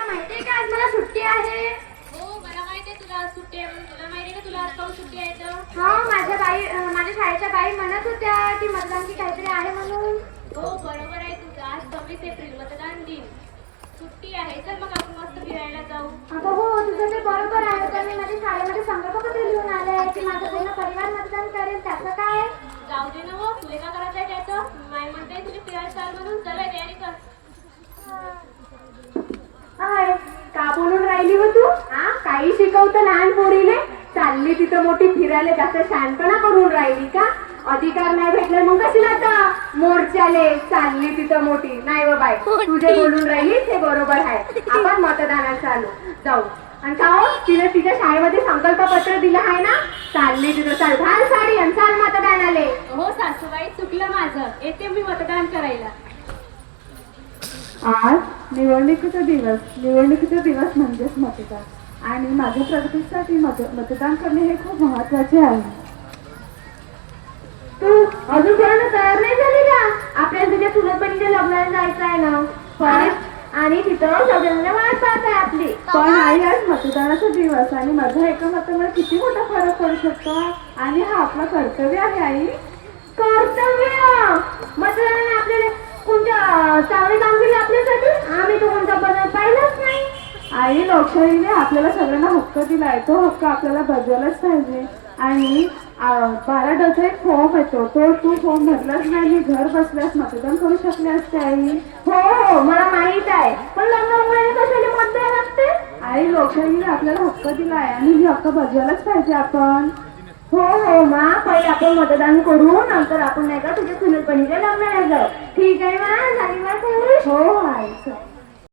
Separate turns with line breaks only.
माहितीये का आज मला सुट्टी आहे.
हो मला माहिती आहे तुला आज सुट्टी आहे म्हणून. तुला माहिती आहे का तुला आज काहून सुट्टी आहे तर?
हा माझ्या शाळेच्या बाई म्हणत होत्या की मतदानची काहीतरी आहे म्हणून.
हो बरोबर आहे तुझं. आज 26 एप्रिल मतदान दिन. सुट्टी आहे. चल मग आपण मस्त फिरायला जाऊ.
अगं हो तुझं ते बरोबर आहे. तर मी माझ्या शाळेमध्ये संकल्पपत्र लिहून आले की माझा पूर्ण परिवार मतदान करेल. त्याचं काय?
जाऊ दे ना हो. तुला का करायचं आहे त्याचं? माय म्हणते तुझी फिरायला चाल म्हणून. चल बाई, तयारी कर.
अय, का बोलून राहिली हो तू? हा काही शिकवतं लहान पोरीले? चालली तिथं मोठी फिरायला जास्त शहाणपणा करून राहिली का? अधिकार नाही भेटला मग कशी आता मोर्चाले चालली तिथं मोठी? नाही व बाई तुझे बोलून राहिली ते बरोबर आहे. आपण मतदानाला चालू जाऊ. आणि का हो तिने तिच्या शाळेमध्ये संकल्पपत्र दिलं आहे ना? चालली तिथं चाल घाल साडी आणि चाल मतदानाले.
हो सासूबाई चुकलं माझं. येते मी मतदान करायला.
आज निवडणुकीचा दिवस म्हणजेच मतदान आणि माझ्या प्रगतीसाठी मतदान करणे हे खूप महत्वाचे आहे.
तू अजून कोणाला तयार नाही झाली का? आपल्याला तुझ्या चुलत बहिणीच्या लग्नाला जायचं आहे ना. पण आणि तिथं सगळ्यांना वाट पाहत आहे आपली.
पण आई आज मतदानाचा दिवस आणि माझ्या एका मतामुळे किती मोठा फरक पडू शकतो आणि हा आपला कर्तव्य आहे आई.
कर्तव्य मतदानाने आपल्याला कोणत्या चांगली कामगिरी आपल्यासाठी? आम्ही तो कोणता बदल पाहिलाच नाही.
आई लोकशाहीने आपल्याला सगळ्यांना हक्क दिलाय. तो हक्क आपल्याला बजावलाच पाहिजे. आणि 12 डझ एक फॉर्म येतो. तो तू फॉर्म भरलाच नाही घर बसल्यास मतदान करू शकले असते आई.
हो हो मला माहित आहे. पण लग्नामुळे कशाला मत द्यायला लागते?
आई लोकशाहीने आपल्याला हक्क दिलाय आणि ही हक्क बजावलाच पाहिजे आपण.
हो हो मा पहिले आपण मतदान करू नंतर आपण नाही का तुझ्या चुलत बहिणीच्या लग्नाला जाऊ. ठीक आहे मा झाली मा खुश?
हो आई.